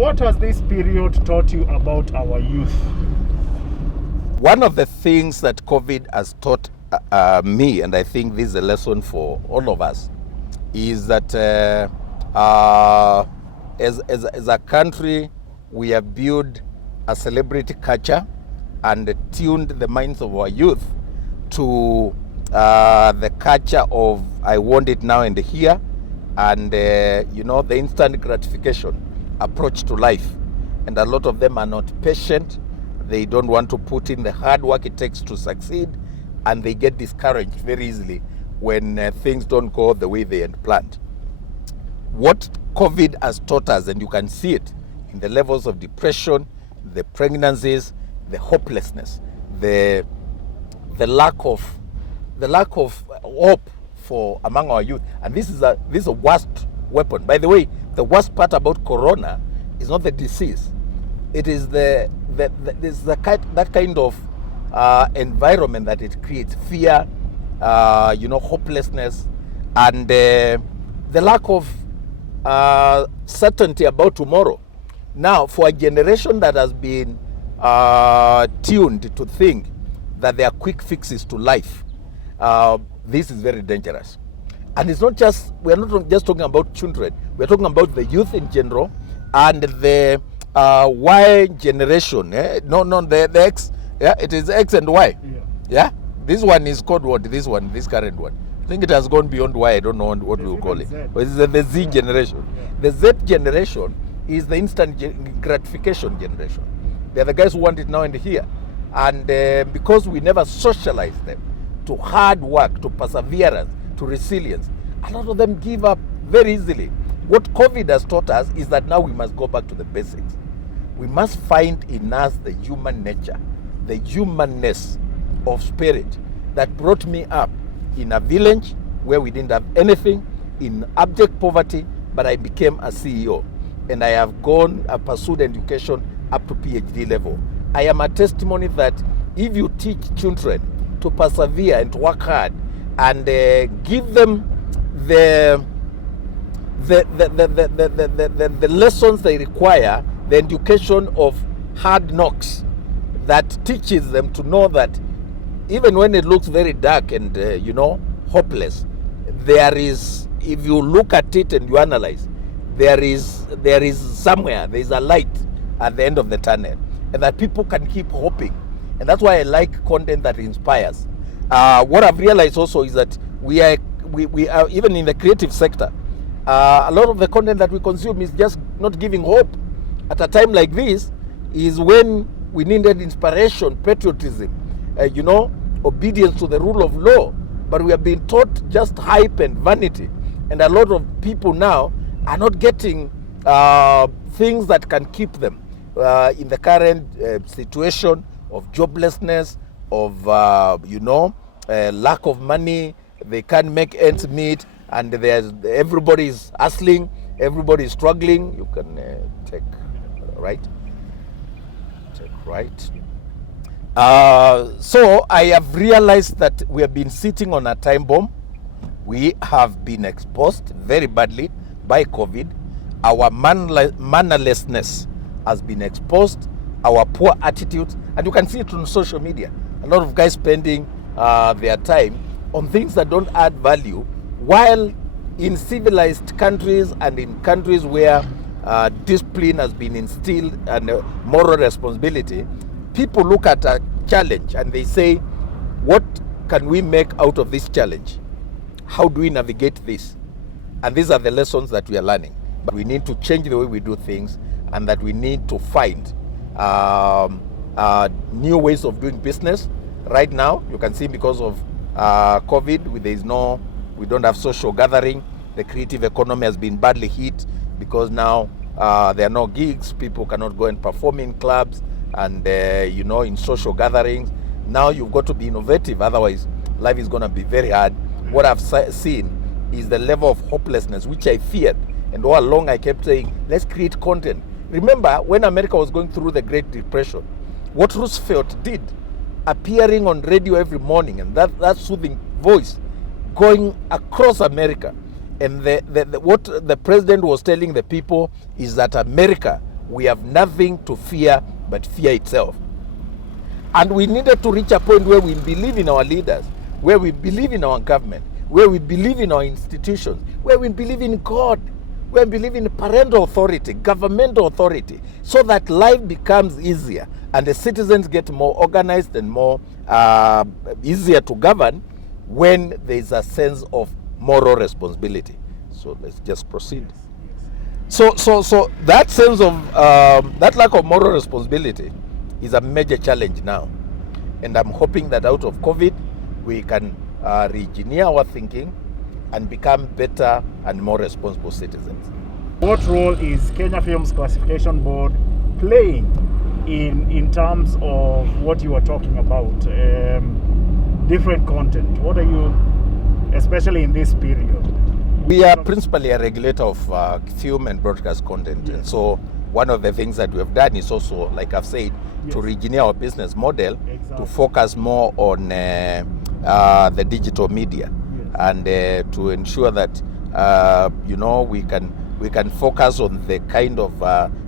what has this period taught you about our youth? One of the things that COVID has taught me, and I think this is a lesson for all of us, is that as a country, we have built a celebrity culture and tuned the minds of our youth to the culture of I want it now and here, and the instant gratification approach to life. And a lot of them are not patient. They don't want to put in the hard work it takes to succeed, and they get discouraged very easily when things don't go the way they had planned. What COVID has taught us, and you can see it in the levels of depression, the pregnancies, the hopelessness, the lack of hope for among our youth, and this is a worst weapon. By the way, the worst part about Corona is not the disease; it is that kind of environment that it creates: fear, hopelessness, and the lack of certainty about tomorrow. Now, for a generation that has been tuned to think that there are quick fixes to life, this is very dangerous. And it's not just, we're not just talking about children, we're talking about the youth in general and the Y generation. The X, it is X and Y. Yeah? This one is called what? This current one. I think it has gone beyond Y, I don't know what we'll call it. But it's the Z generation. The Z generation is the instant gratification generation. They're the guys who want it now and here. And because we never socialize them to hard work, to perseverance, to resilience, a lot of them give up very easily. What COVID has taught us is that now we must go back to the basics. We must find in us the human nature, the humanness of spirit that brought me up in a village where we didn't have anything, in abject poverty, but I became a CEO. And I have pursued education up to PhD level. I am a testimony that if you teach children to persevere and to work hard and give them the lessons they require, the education of hard knocks that teaches them to know that even when it looks very dark and hopeless, there is, if you look at it and you analyze, there is somewhere, there is a light at the end of the tunnel, and that people can keep hoping. And that's why I like content that inspires. What I've realized also is that we are even in the creative sector, a lot of the content that we consume is just not giving hope. At a time like this is when we needed inspiration, patriotism, obedience to the rule of law. But we have been taught just hype and vanity. And a lot of people now are not getting things that can keep them in the current situation of joblessness, of lack of money. They can't make ends meet, and everybody is hustling, everybody is struggling. You can take right. So I have realized that we have been sitting on a time bomb. We have been exposed very badly by COVID. Our mannerlessness has been exposed, our poor attitudes, and you can see it on social media. A lot of guys spending their time on things that don't add value, while in civilized countries and in countries where discipline has been instilled and moral responsibility, people look at a challenge and they say, what can we make out of this challenge? How do we navigate this? And these are the lessons that we are learning. But we need to change the way we do things, and that we need to find new ways of doing business. Right now, you can see because of COVID, we don't have social gathering. The creative economy has been badly hit because now there are no gigs. People cannot go and perform in clubs and in social gatherings. Now you've got to be innovative, otherwise life is going to be very hard. What I've seen is the level of hopelessness, which I feared, and all along I kept saying, let's create content. Remember when America was going through the Great Depression, what Roosevelt did, appearing on radio every morning, and that soothing voice going across America, and what the president was telling the people is that America we have nothing to fear but fear itself. And we needed to reach a point where we believe in our leaders, where we believe in our government, where we believe in our institutions, where we believe in God, where we believe in parental authority, governmental authority, so that life becomes easier and the citizens get more organized and more easier to govern when there is a sense of moral responsibility. So let's just proceed. So that sense of that lack of moral responsibility is a major challenge now, and I'm hoping that out of COVID we can re-engineer our thinking and become better and more responsible citizens. What role is Kenya Films Classification Board playing in terms of what you are talking about, different content? What are you, especially in this period? We are principally a regulator of film and broadcast content, yes. And so one of the things that we have done is also, like I've said, yes. to re-engineer our business model, exactly. to focus more on the digital media, yes. and to ensure that we can focus on the kind of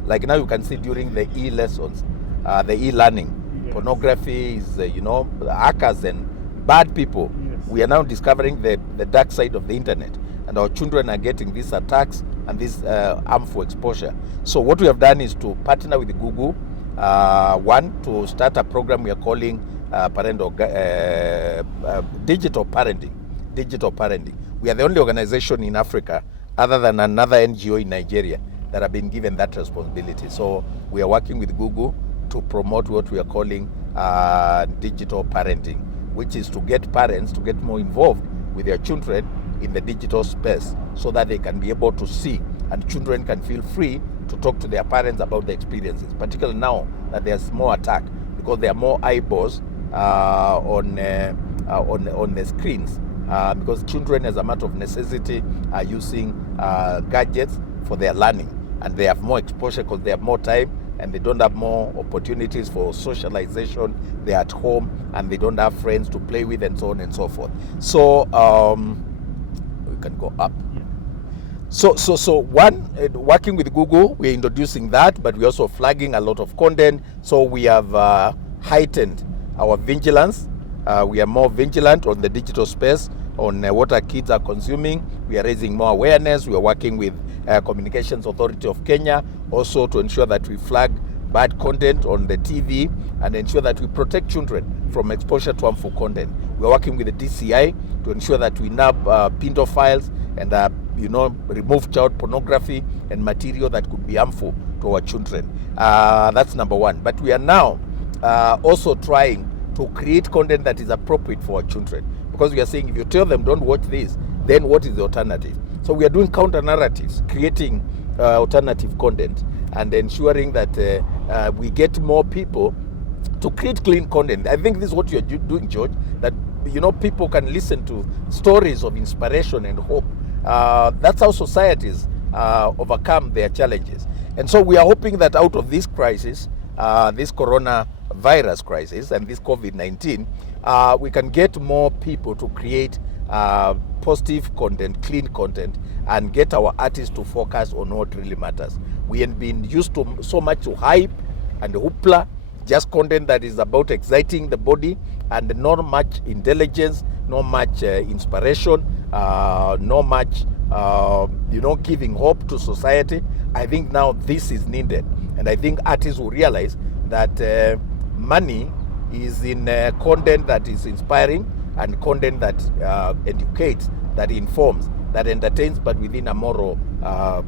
like now you can see during the e-lessons, the e-learning, yes. Pornography is hackers and bad people. Yes. We are now discovering the dark side of the internet, and our children are getting these attacks and this harmful exposure. So what we have done is to partner with Google, to start a program we are calling digital parenting. We are the only organization in Africa, other than another NGO in Nigeria, that have been given that responsibility. So we are working with Google to promote what we are calling digital parenting, which is to get parents to get more involved with their children in the digital space, so that they can be able to see, and children can feel free to talk to their parents about the experiences, particularly now that there's more attack, because there are more eyeballs on the screens, because children, as a matter of necessity, are using gadgets for their learning, and they have more exposure because they have more time and they don't have more opportunities for socialization. They're at home and they don't have friends to play with, and so on and so forth. So we can go up. So one, working with Google, we're introducing that, but we're also flagging a lot of content. So we have heightened our vigilance. We are more vigilant on the digital space, on what our kids are consuming. We are raising more awareness. We are working with Communications Authority of Kenya also to ensure that we flag bad content on the TV and ensure that we protect children from exposure to harmful content. We are working with the DCI to ensure that we nab pedophiles and remove child pornography and material that could be harmful to our children. That's number one. But we are now also trying to create content that is appropriate for our children, because we are saying if you tell them don't watch this, then what is the alternative? So we are doing counter narratives, creating alternative content, and ensuring that we get more people to create clean content. I think this is what you are doing, George, that people can listen to stories of inspiration and hope. That's how societies overcome their challenges. And so we are hoping that out of this crisis, this coronavirus crisis and this COVID-19, we can get more people to create positive content, clean content, and get our artists to focus on what really matters. We have been used to so much to hype and hoopla, just content that is about exciting the body, and not much intelligence, not much inspiration, not much giving hope to society. I think now this is needed, and I think artists will realize that money is in content that is inspiring and content that educates, that informs, that entertains, but within a moral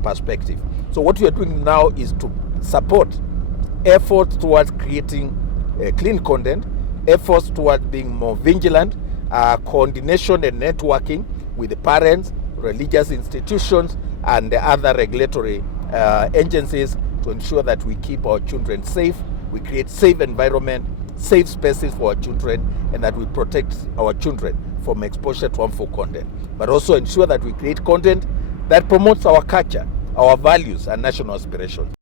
perspective. So what we are doing now is to support efforts towards creating clean content, efforts towards being more vigilant, coordination and networking with the parents, religious institutions, and the other regulatory agencies to ensure that we keep our children safe, we create safe environment, safe spaces for our children, and that we protect our children from exposure to harmful content, but also ensure that we create content that promotes our culture, our values, and national aspirations.